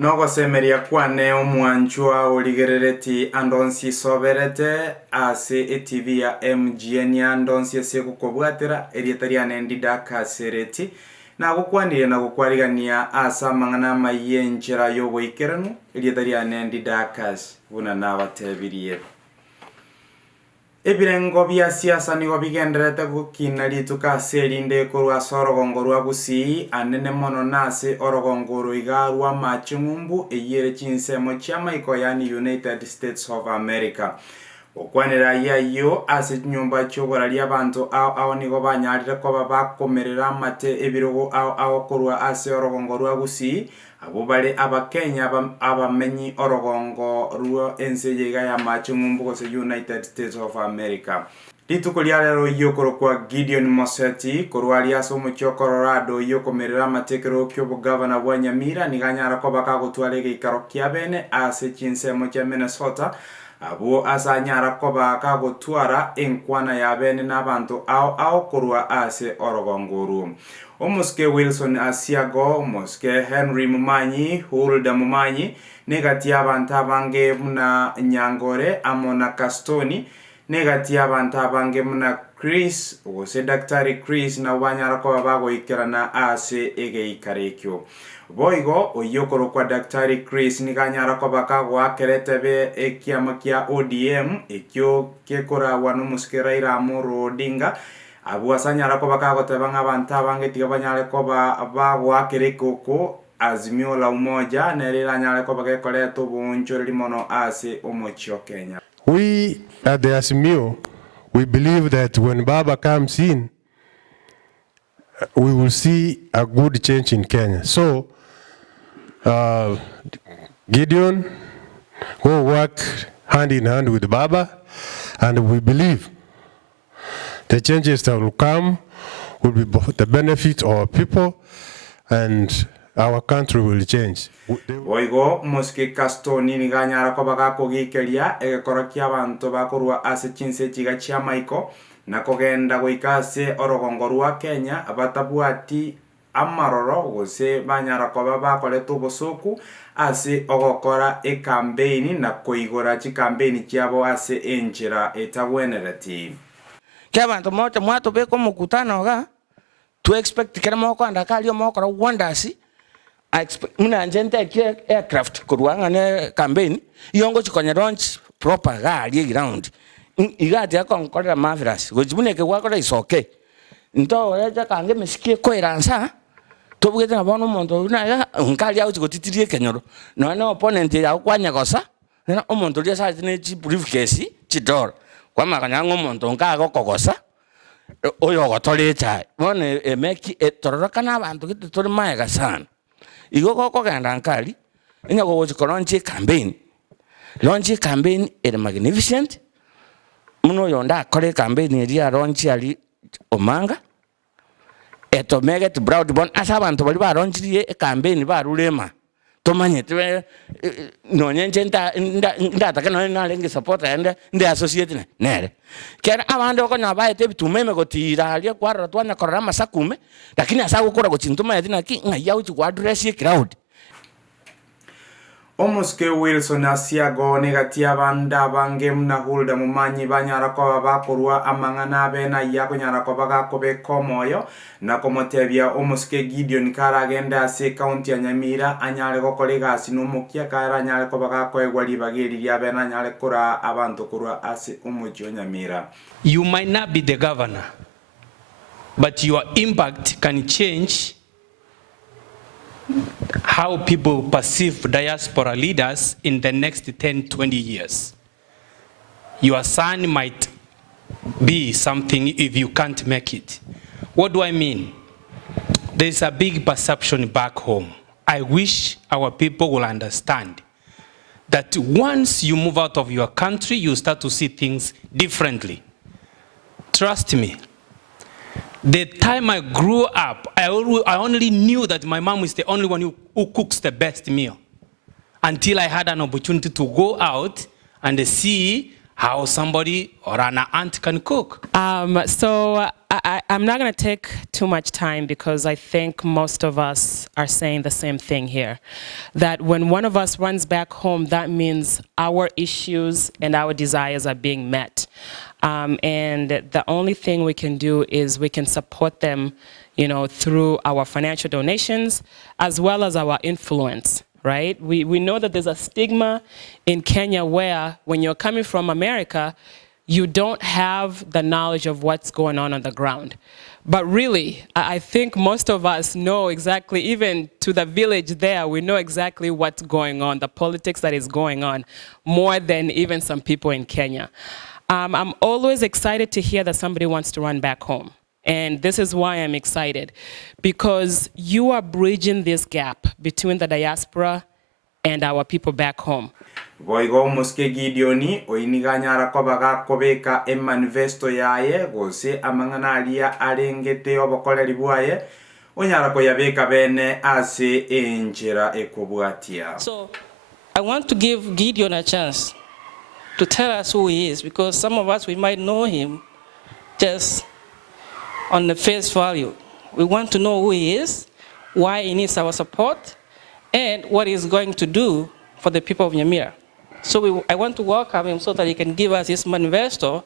Nogo semeria kwane omwanchwa oligerereti andonsi soberete ase eTV ya MGN andonsi eseko kobwatera erietariane ndida kasereti na gukwanire na gukwarigania asa mangana mayenjera yoboikeranu erietariane ndida kas buna nabatebirie ebirengo bya siasa nigo bigenderete gukina rituka serinde kurwa sorogongo rwa busi anene mono nase orogongoro igarwa machumumbu eyere chinsemo chama iko yani United States of America okwanera yayo ase nyumba chobora lya bantu ao nigo banyarire ko bakomerera mate ebirogo ao kurwa ase orogongo rwa busi abo bale abakenya abamenyi orogongo ruo enseyega ya machumumbu ko United States of America lituko lyarero yokoro kwa Gideon Moseti korwali aso mucho Colorado yokomerera matekero kyo Gvnor wa Nyamira niganyara ko bakagotware gikaro kyabene ase chinsemo cha Minnesota abo asanyara ko bakagotwara enkwana yabene nabantu ao korwa ase orogongoro omuske Wilson Asiago muske Henry Mumanyi Hulda Mumanyi negati abantu abange muna Nyangore amona Kastoni negati abantu abange muna Chris ose Daktari Chris na wanyara ko bagoikerana ase egeikarekyo boigo oyokoro kwa Daktari Chris niganyara ko bakagwa keretebe ekiama kia ODM ekyo kekora wanu muskeraira amoro Odinga abuasanyara ko bakagoteba abantu abange tigabanyare ko bagwa kerekoko Azimio la Umoja nerira nyare ko bagekoreto bunchori mono ase omochio Kenya. We at the Azimio, we believe that when Baba comes in, we will see a good change in Kenya. So, Gideon will work hand in hand with Baba, and we believe the changes that will come will be both the benefit of our people and our country will change. Oigo muske Kastoni niganyara ko bagakogikeria egekorokia abantu bakorwa ase chinse chiga chia maiko na kogenda goikase orogongo rwa Kenya abatabwati amaroro gose banyara ko bakoleto bosoku ase ogokora campaign na koigora chi campaign chiabo ase enjira etagwenerati kyabantu moto mwato be ko mukutano ga to expect kera moko andakali moko wonders I expect muna njente kia aircraft kuruanga ne campaign yongo chikonya launch proper gali ground igati akonkorera marvelous gojibune ke wakora isoke nto yaja kange mesikie ko iransa tobugete nabono omonto na nkali auti gotitirie kenyoro no opponent ya kwanya kosa na omonto lia sa ne chi briefcase chidor kwa makanya omonto nkago kogosa oyo gotolecha bone emeki etororoka na abantu gittori maega sana igoko kogenda nkali inyago wochiko launch campaign is magnificent muno yonda akore campaign eri launch ali omanga eto make it proud bon asa abantu bali ba launch campaign ba rulema tomanye twe nonyenje nda na lenge support and the associate nere kera abandi ko nabaete bitumeme gotira ali kwara twana korora masakume lakini asa gukora gochintuma yatina ki ngayauchi kwa address ye crowd omuske Wilson Asiago negati abanda bange muna Hulda Mumanyi banyara ko bakorwa amangana bena yako nyara ko bagakobe komoyo na komotebya omuske Gideon karagenda ase county ya Nyamira anyale ko kolega sinumukia kara nyale ko bagakoegwa libageri lya bena nyale kora abantu kurwa ase omujo Nyamira. You might not be the governor, but your impact can change how people perceive diaspora leaders in the next 10-20 years. Your son might be something if you can't make it. What do I mean? There's a big perception back home. I wish our people will understand that once you move out of your country, you start to see things differently. Trust me. The time I grew up, I only knew that my mom is the only one who cooks the best meal. Until I had an opportunity to go out and see how somebody or an aunt can cook. I'm not going to take too much time because I think most of us are saying the same thing here. That when one of us runs back home, that means our issues and our desires are being met. And the only thing we can do is we can support them, through our financial donations as well as our influence. Right? We know that there's a stigma in Kenya where when you're coming from America, you don't have the knowledge of what's going on the ground. But really, I think most of us know exactly, even to the village there, we know exactly what's going on, the politics that is going on, more than even some people in Kenya. I'm always excited to hear that somebody wants to run back home. And this is why I'm excited, because you are bridging this gap between the diaspora and our people back home. Boigo muske Gideoni oiniganyara kobaga kobeka manifesto yaye gose amanganaria arengete obokoreri bwaye onyara koyabeka bene ase enjera ekobwatia. So I want to give Gideon a chance to tell us who he is, because some of us, we might know him just on the face value. We want to know who he is, why he needs our support, and what he's going to do for the people of Nyamira. So I want to welcome him so that he can give us his manifesto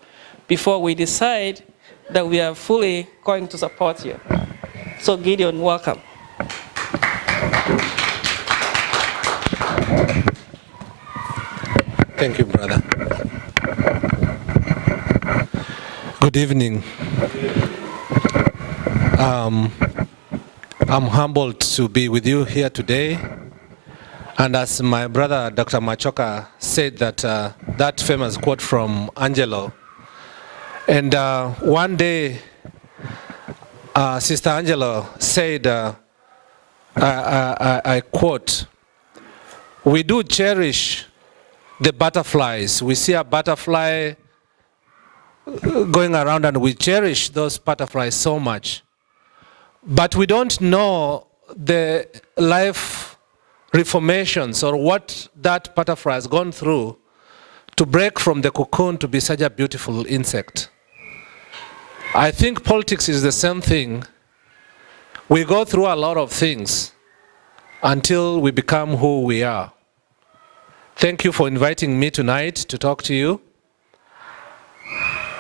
before we decide that we are fully going to support you. So Gideon, welcome. Thank you, brother. Good evening. I'm humbled to be with you here today. And as my brother, Dr. Machoka, said that famous quote from Angelo. And one day, Sister Angelo said, I quote, "We do cherish the butterflies. We see a butterfly going around and we cherish those butterflies so much. But we don't know the life reformations or what that butterfly has gone through to break from the cocoon to be such a beautiful insect." I think politics is the same thing. We go through a lot of things until we become who we are. Thank you for inviting me tonight to talk to you.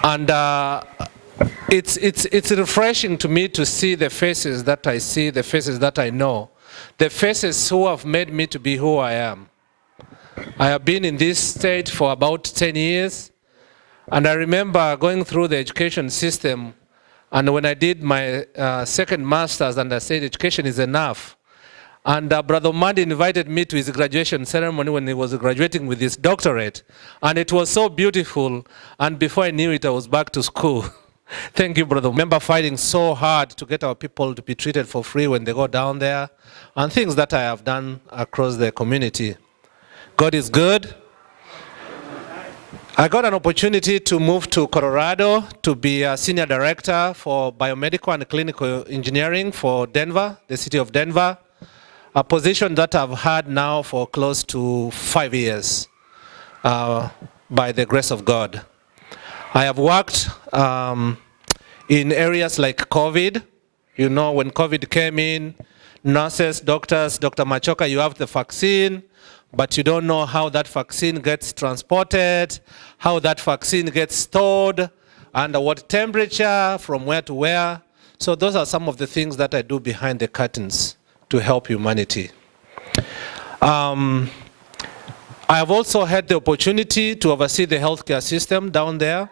And it's refreshing to me to see the faces that I see, the faces that I know, the faces who have made me to be who I am. I have been in this state for about 10 years, and I remember going through the education system, and when I did my second master's and I said education is enough, and Brother Mandi invited me to his graduation ceremony when he was graduating with his doctorate, and it was so beautiful, and before I knew it, I was back to school. Thank you, brother. I remember fighting so hard to get our people to be treated for free when they go down there, and things that I have done across the community. God is good. I got an opportunity to move to Colorado to be a senior director for biomedical and clinical engineering for Denver, the city of Denver, a position that I've had now for close to 5 years by the grace of God. I have worked in areas like COVID. You know, when COVID came in, nurses, doctors, Dr. Machoka, you have the vaccine, but you don't know how that vaccine gets transported, how that vaccine gets stored, under what temperature, from where to where. So those are some of the things that I do behind the curtains to help humanity. I have also had the opportunity to oversee the healthcare system down there.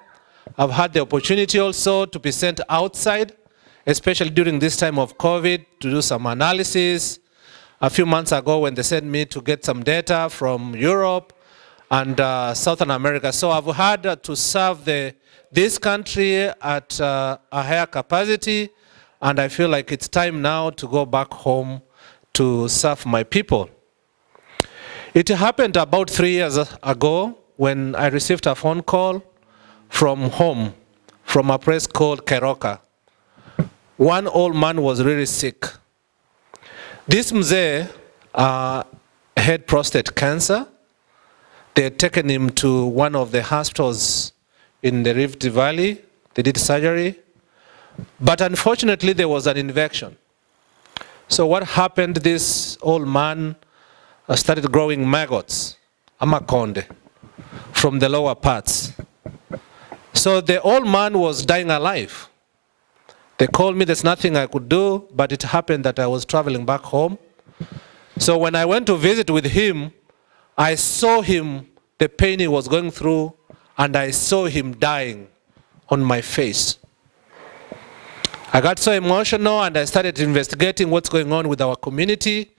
I've had the opportunity also to be sent outside, especially during this time of COVID, to do some analysis. A few months ago when they sent me to get some data from Europe and Southern America. So I've had to serve this country at a higher capacity, and I feel like it's time now to go back home to serve my people. It happened about 3 years ago when I received a phone call from home, from a place called Keroka. One old man was really sick. This mzee had prostate cancer. They had taken him to one of the hospitals in the Rift Valley. They did surgery. But unfortunately, there was an infection. So what happened, this old man started growing maggots, amakonde, from the lower parts. So the old man was dying alive. They called me, there's nothing I could do, but it happened that I was traveling back home. So when I went to visit with him, I saw him, the pain he was going through, and I saw him dying on my face. I got so emotional and I started investigating what's going on with our community.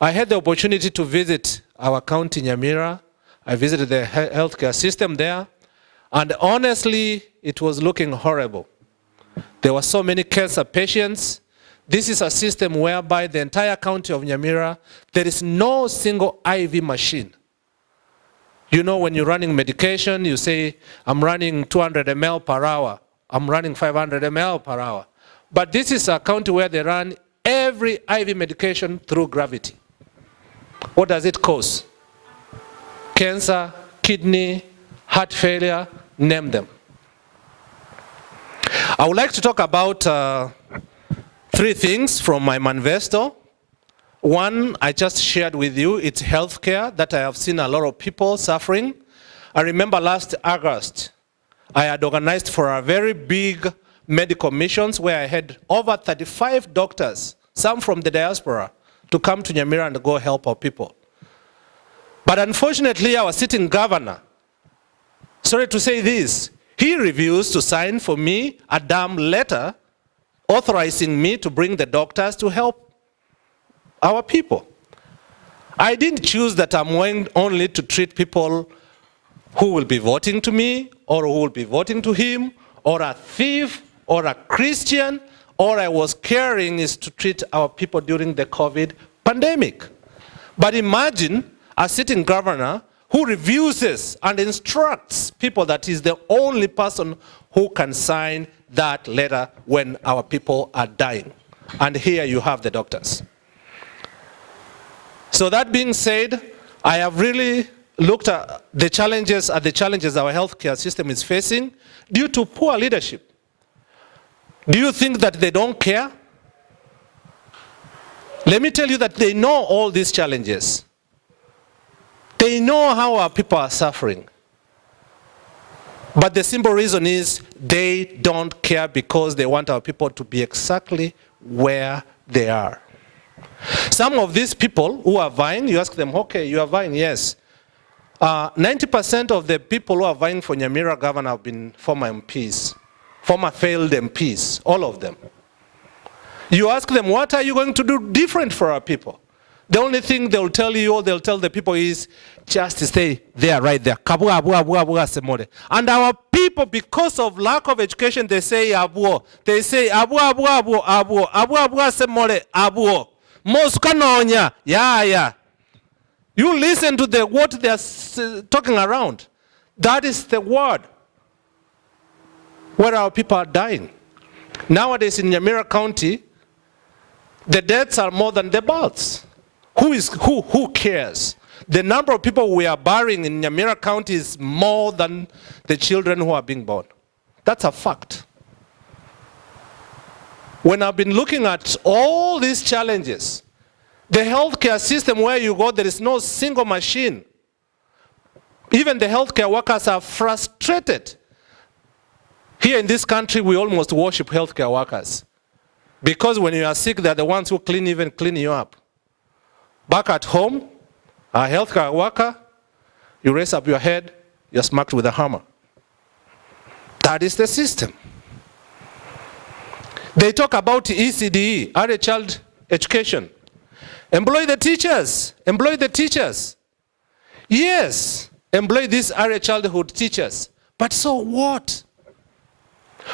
I had the opportunity to visit our county, Nyamira. I visited the healthcare system there. And honestly, it was looking horrible. There were so many cancer patients. This is a system whereby the entire county of Nyamira, there is no single IV machine. You know, when you're running medication, you say, I'm running 200 ml per hour. I'm running 500 ml per hour. But this is a county where they run every IV medication through gravity. What does it cause? Cancer, kidney, heart failure, name them. I would like to talk about 3 things from my manifesto. One, I just shared with you, it's healthcare, that I have seen a lot of people suffering. I remember last August, I had organized for a very big medical missions where I had over 35 doctors, some from the diaspora, to come to Nyamira and go help our people. But unfortunately, our sitting governor, sorry to say this, he refused to sign for me a damn letter authorizing me to bring the doctors to help our people. I didn't choose that I'm going only to treat people who will be voting to me or who will be voting to him, or a thief, or a Christian. All I was caring is to treat our people during the COVID pandemic. But imagine a sitting governor who refuses and instructs people that he's the only person who can sign that letter when our people are dying. And here you have the doctors. So that being said, I have really looked at the challenges our healthcare system is facing due to poor leadership. Do you think that they don't care? Let me tell you that they know all these challenges. They know how our people are suffering. But the simple reason is they don't care because they want our people to be exactly where they are. Some of these people who are vying, you ask them, okay, you are vying, yes. 90% of the people who are vying for Nyamira governor have been former MPs, former failed MPs, all of them. You ask them, what are you going to do different for our people? The only thing they'll tell you, or they'll tell the people is, just stay there, right there. And our people, because of lack of education, they say abuo. They say abuo, abuo, abuo, abuo, abuo, abuo, semore, abuo. Moskanonya, yeah. You listen to what they are talking around. That is the word where our people are dying. Nowadays in Nyamira County, the deaths are more than the births. Who cares? The number of people we are burying in Nyamira County is more than the children who are being born. That's a fact. When I've been looking at all these challenges, the healthcare system where you go, there is no single machine. Even the healthcare workers are frustrated. Here in this country, we almost worship healthcare workers. Because when you are sick, they're the ones who even clean you up. Back at home, a healthcare worker, you raise up your head, you're smacked with a hammer. That is the system. They talk about ECDE, early child education. Employ the teachers, employ the teachers. Yes, employ these early childhood teachers. But so what?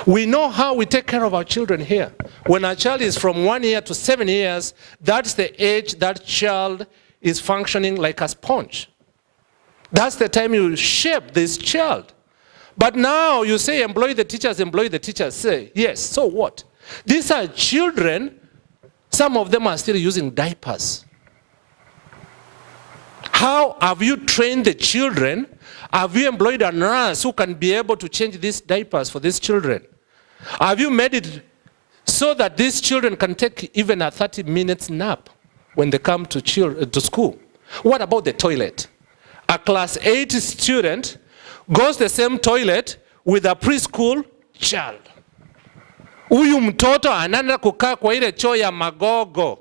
We know how we take care of our children here. When a child is from 1 year to 7 years, that's the age that child is functioning like a sponge. That's the time you shape this child. But now you say employ the teachers, employ the teachers. Say, yes, so what? These are children, some of them are still using diapers. How have you trained the children? Have you employed a nurse who can be able to change these diapers for these children? Have you made it so that these children can take even a 30-minute nap when they come to school? What about the toilet? A class 8 student goes the same toilet with a preschool child. Huyu mtoto anaenda kukaa kwa ile choo ya magogo.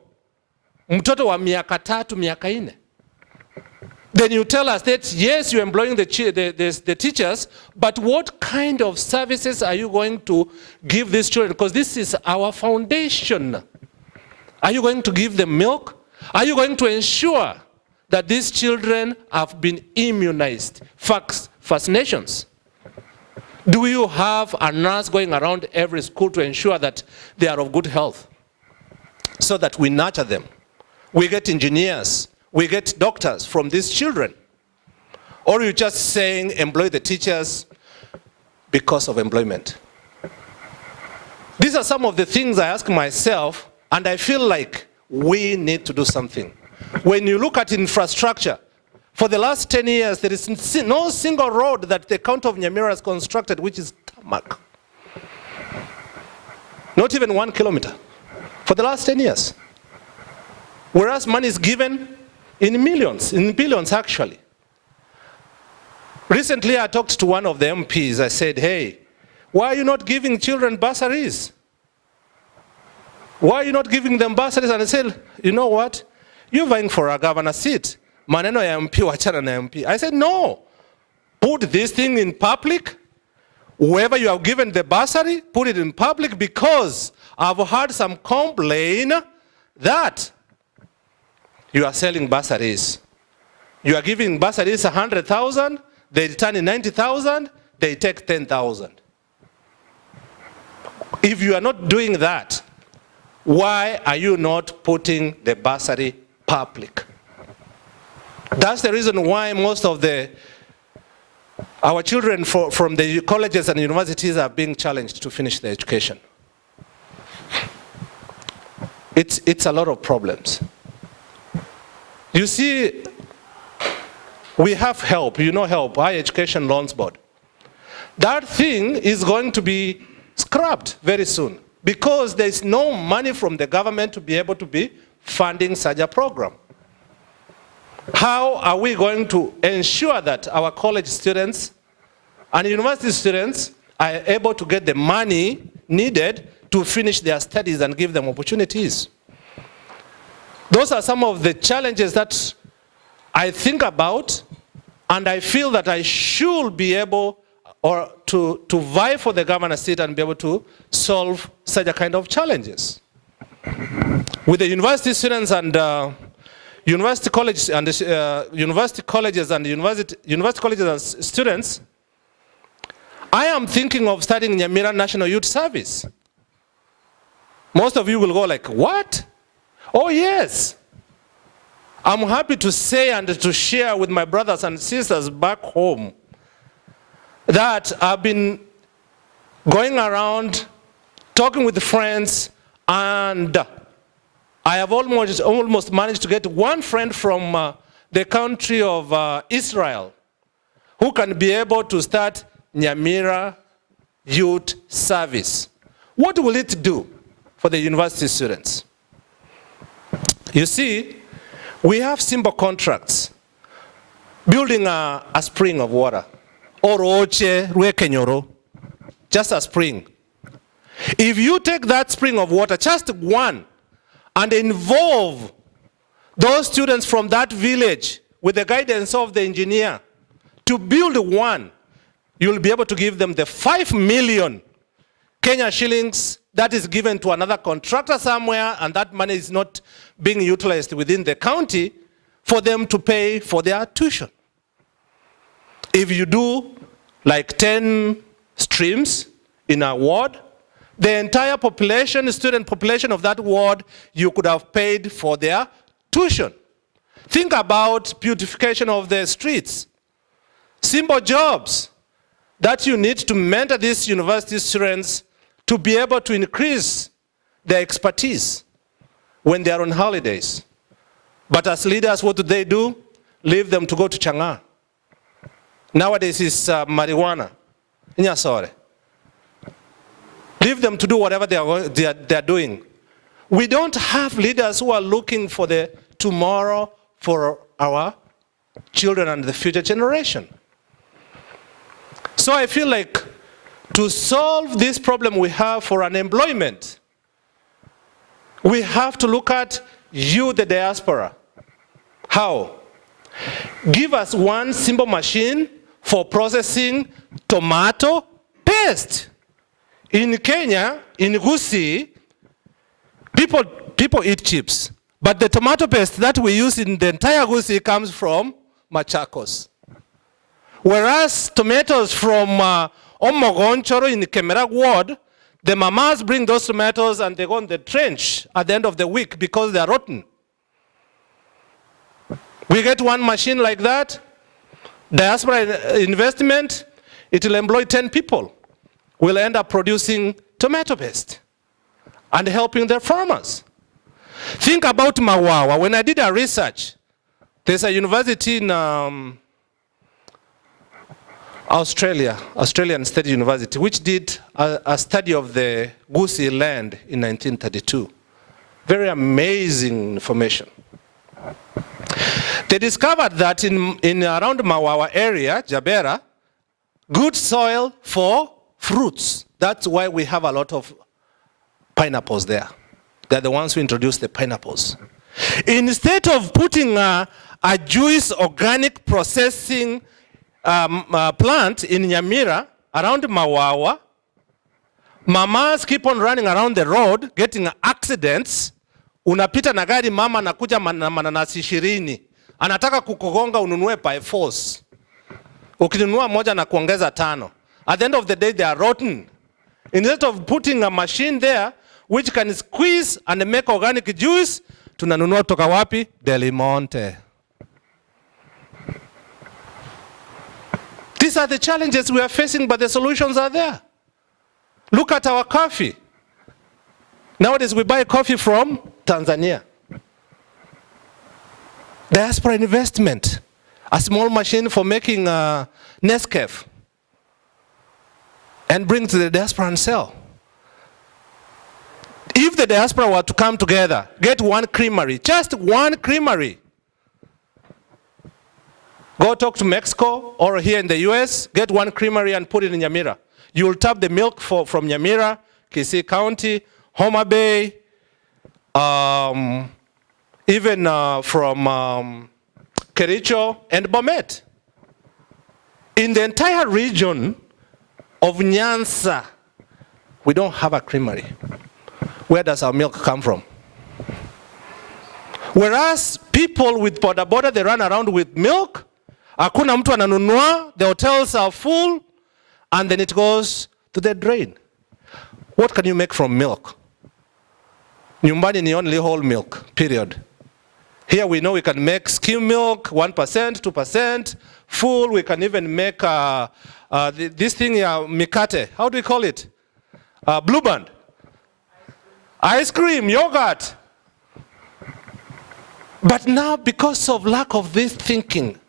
Mtoto wa miaka 3, miaka 4. Then you tell us that, yes, you're employing the teachers, but what kind of services are you going to give these children? Because this is our foundation. Are you going to give them milk? Are you going to ensure that these children have been immunized? Vaccinations. Do you have a nurse going around every school to ensure that they are of good health? So that we nurture them. We get engineers. We get doctors from these children. Or you're just saying employ the teachers because of employment. These are some of the things I ask myself, and I feel like we need to do something. When you look at infrastructure, for the last 10 years, there is no single road that the county of Nyamira has constructed which is tarmac. Not even 1 kilometer. For the last 10 years. Whereas money is given in millions, in billions actually. Recently I talked to one of the MPs. I said, hey, why are you not giving children bursaries? Why are you not giving them bursaries? And I said, you know what? You're vying for a governor seat. Maneno ya MP, wachana na MP. I said, no. Put this thing in public. Whoever you have given the bursary, put it in public, because I've heard some complaint that you are selling bursaries. You are giving bursaries 100,000, they return in 90,000, they take 10,000. If you are not doing that, why are you not putting the bursary public? That's the reason why most of our children from the colleges and universities are being challenged to finish their education. It's a lot of problems. You see, we have help, help, Higher Education Loans Board. That thing is going to be scrapped very soon because there's no money from the government to be able to be funding such a program. How are we going to ensure that our college students and university students are able to get the money needed to finish their studies and give them opportunities? Those are some of the challenges that I think about, and I feel that I should be able to vie for the governor's seat and be able to solve such a kind of challenges. With the university students and university colleges and students, I am thinking of starting Nyamira National Youth Service. Most of you will go like, what? Oh yes. I'm happy to say and to share with my brothers and sisters back home that I've been going around talking with friends, and I have almost managed to get one friend from the country of Israel who can be able to start Nyamira Youth Service. What will it do for the university students? You see, we have simple contracts. Building a spring of water. Oroche, Ruekenyoro. Just a spring. If you take that spring of water, just one, and involve those students from that village with the guidance of the engineer to build one, you'll be able to give them the 5 million Kenya shillings that is given to another contractor somewhere, and that money is not being utilized within the county for them to pay for their tuition. If you do like 10 streams in a ward, the entire population, student population of that ward, you could have paid for their tuition. Think about beautification of the streets. Simple jobs that you need to mentor these university students to be able to increase their expertise when they are on holidays. But as leaders, what do? leave them to go to Chang'an. Nowadays it's marijuana. Nyasore. Leave them to do whatever they are doing. We don't have leaders who are looking for the tomorrow for our children and the future generation. So I feel like to solve this problem we have for unemployment, we have to look at you, the diaspora. How? Give us one simple machine for processing tomato paste. In Kenya, in Gusii, people eat chips. But the tomato paste that we use in the entire Gusii comes from Machakos. Whereas tomatoes from Omogonchoro in the Kemerag ward, the mamas bring those tomatoes and they go in the trench at the end of the week because they are rotten. We get one machine like that, diaspora investment, it will employ 10 people. We'll end up producing tomato paste and helping their farmers. Think about Mawawa. When I did a research, there's a university in Australian State University, which did a study of the Gusii land in 1932. Very amazing information. They discovered that in around Mawawa area, Jabera, good soil for fruits. That's why we have a lot of pineapples there. They're the ones who introduced the pineapples. Instead of putting a juice organic processing plant in Nyamira around Mawawa, mamas keep on running around the road getting accidents. Unapita na gari mama nakuja mananasi 20. Anataka kukugonga ununue by force. Ukinunua moja na kuongeza 5. At the end of the day, they are rotten. Instead of putting a machine there which can squeeze and make organic juice, tunanunua toka wapi? Del Monte. These are the challenges we are facing, but the solutions are there. Look at our coffee. Nowadays we buy coffee from Tanzania. Diaspora investment. A small machine for making Nescafe. And bring to the diaspora and sell. If the diaspora were to come together, get one creamery, just one creamery. Go talk to Mexico or here in the US, get one creamery and put it in Nyamira. You'll tap the milk from Nyamira, Kisii County, Homa Bay, even from Kericho and Bomet. In the entire region of Nyanza, we don't have a creamery. Where does our milk come from? Whereas people with boda boda, they run around with milk. Hakuna mtu ananunua, the hotels are full, and then it goes to the drain. What can you make from milk? Nyumbani ni only whole milk, period. Here we know we can make skim milk, 1%, 2%, full. We can even make this thing, mikate. How do we call it? Blue Band. Ice cream, yogurt. But now, because of lack of this thinking,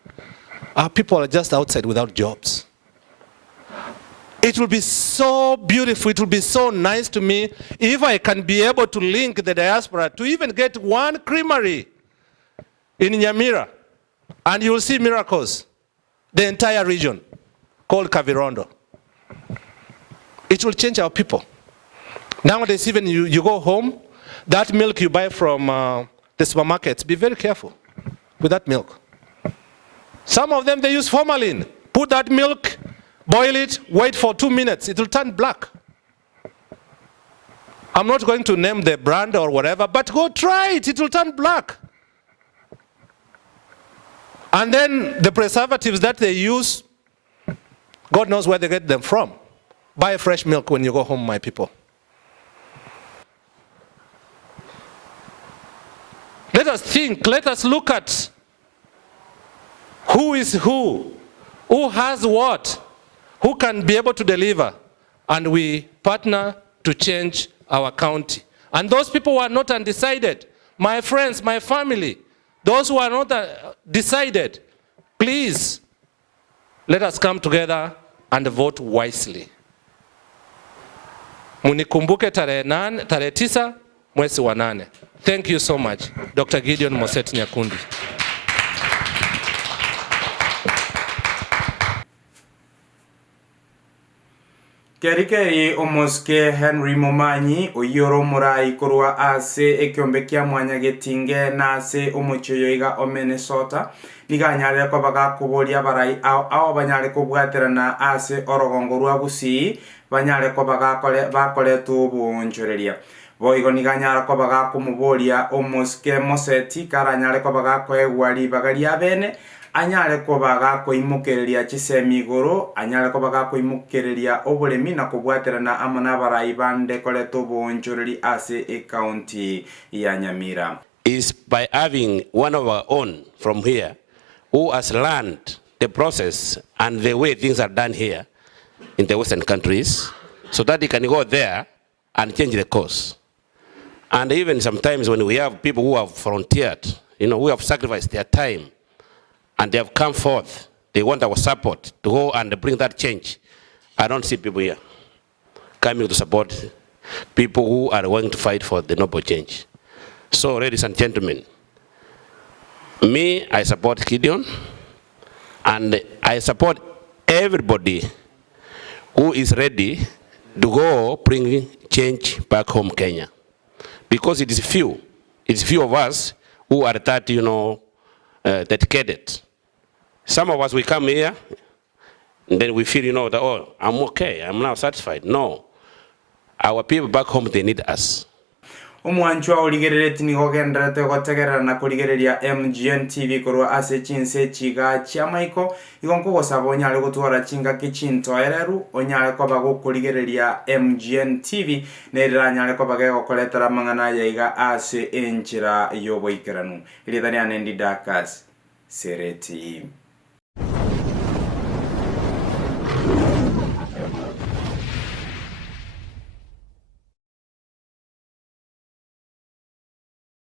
our people are just outside without jobs. It will be so beautiful, it will be so nice to me if I can be able to link the diaspora to even get one creamery in Nyamira. And you will see miracles. The entire region called Kavirondo. It will change our people. Nowadays, even you go home, that milk you buy from the supermarkets, be very careful with that milk. Some of them, they use formalin. Put that milk, boil it, wait for 2 minutes. It will turn black. I'm not going to name the brand or whatever, but go try it. It will turn black. And then the preservatives that they use, God knows where they get them from. Buy fresh milk when you go home, my people. Let us think, let us look at who is who has what, who can be able to deliver, and we partner to change our county. And those people who are not undecided, my friends, my family, Those who are not decided, please, let us come together and vote wisely. Munikumbuke tarehe 9 mwezi wa 8. Thank you so much. Dr. Gideon Moseti Nyakundi. Kerikeri omoske Henry Momanyi oyoro murai korwa ase ekiombe kia mwanya getinge na ase omochoyo iga o Minnesota niganyare ko baga kuboria barai ao banyare kubwaterana ase orogongo rwa Gusii banyare ko bakole tu bunchoreria boigo niganyara ko baga kumuboria omoske Moseti karanyare ko baga ko egwari bagaria bene anyare ko baga ko imukereria chisemi iguru anyare ko baga ko imukereria oburemi na kubwaterana amana barai bande kole to bonchoreri ase e county ya Nyamira is by having one of our own from here who has learned the process and the way things are done here in the Western countries, so that he can go there and change the course. And even sometimes when we have people who have volunteered, who have sacrificed their time, and they have come forth, they want our support to go and bring that change. I don't see people here coming to support people who are going to fight for the noble change. So, ladies and gentlemen, I support Gideon, and I support everybody who is ready to go bring change back home Kenya. Because it is few of us who are that, dedicated. Some of us, we come here, and then we feel, that, oh, I'm okay, I'm now satisfied. No. Our people back home, they need us. Umwanchwa uligerereti ni gogenderete gotegerera na kurigereria MGN TV korwa ase chinse chiga chiamaiko igonko gosaba onyare gutwara chinga kichinto ereru onyare ko bagukurigereria MGN TV neranyare ko bagegokoretera mangana yaiga ase enchira yoboikeranu ilithania nendi dakas sereti.